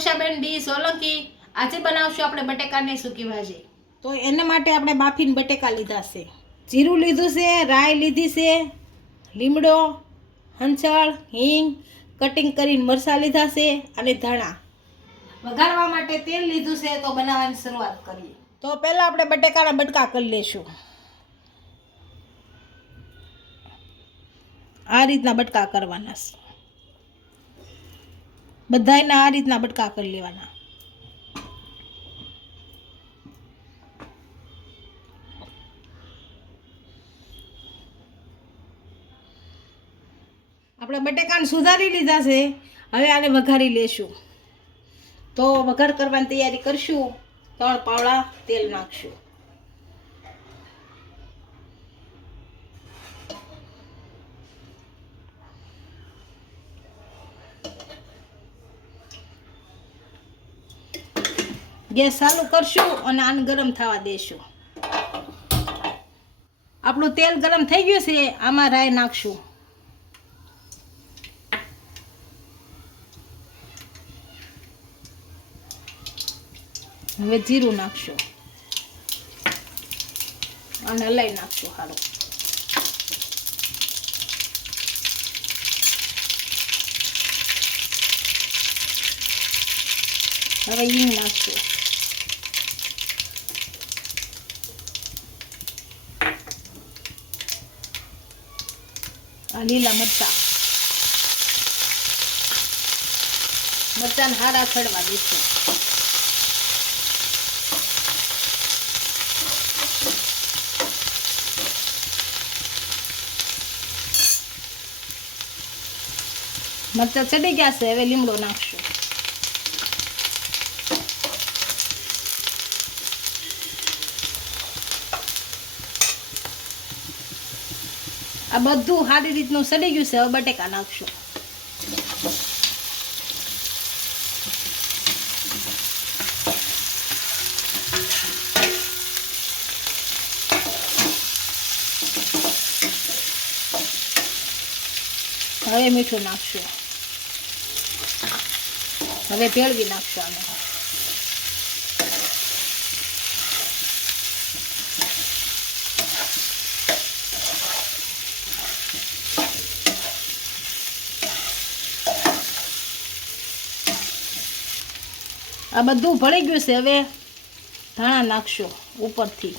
કક્ષાબેન D Solanki. આજે બનાવશું આપણે બટેકાની સૂકી ભાજી। તો એના માટે આપણે બાફીને બટેકા લીધા છે, જીરું લીધું છે, રાઈ લીધી છે, લીમડો, હંચળ, હિંગ, કટિંગ કરીને મરચાં લીધા છે અને ધાણા। વઘારવા માટે તેલ લીધું છે, તો બનાવવાની શરૂઆત કરીએ। તો પહેલાં આપણે બટેકાના બટકા કરી લઈશું। આ રીતના બટકા કરવાના છે, બધાયના આ રીતના બટકા કરી લેવાના। આપણે બટેકાને સુધારી લીધા છે, હવે આને વઘારી લેશું। તો વઘાર કરવાની તૈયારી કરશું। 3 પાવડા તેલ નાખશું। ગેસ ચાલુ કરશું અને આને ગરમ થવા દેશું। આપણું તેલ ગરમ થઈ ગયું છે, આમાં રાઈ નાખશું। હવે જીરું નાખશું અને હલાઈ નાખશું સારું। હવે હિંગ નાખશું, આ લીલા મરચાં હારા ચડવા દઈશું। મરચાં ચડી ગયા છે, હવે લીમડો નાખશું। આ બધું સારી રીતનું સડી ગયું છે, હવે બટેકા નાખશું। હવે મીઠું નાખશું, હવે ભેળવી નાખશું આને। આ બધું ભળી ગયું છે, હવે ધાણા નાખશું ઉપરથી,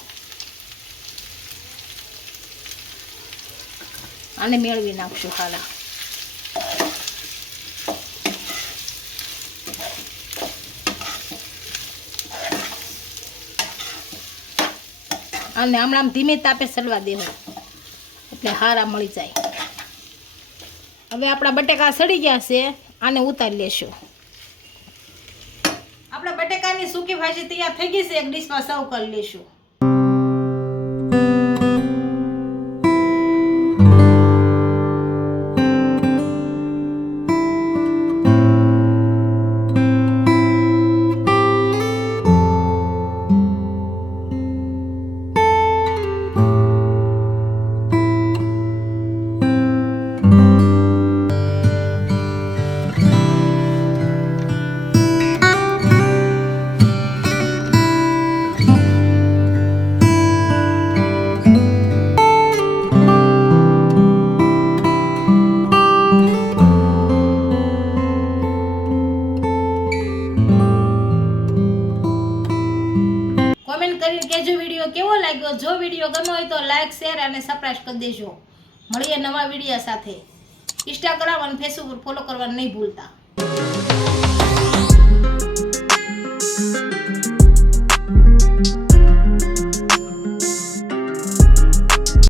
આને મેળવી નાખશું હાલા। અને હમણાં ધીમે તાપે સડવા દેવું એટલે હારા મળી જાય। હવે આપણા બટેકા સડી ગયા છે, આને ઉતારી લેશું। આપણા બટેકાની સૂકી ભાજી તૈયાર થઈ ગઈ છે, એક ડીશમાં સર્વ કરી લેશું। કોમેન્ટ કરીને કહેજો વિડીયો કેવો લાગ્યો। જો વિડીયો ગમ્યો હોય તો લાઈક, શેર અને સબસ્ક્રાઇબ કરી દેજો। મળીએ નવા વિડીયો સાથે। ઇન્સ્ટાગ્રામ અને ફેસબુક પર ફોલો કરવાનું નહીં ભૂલતા।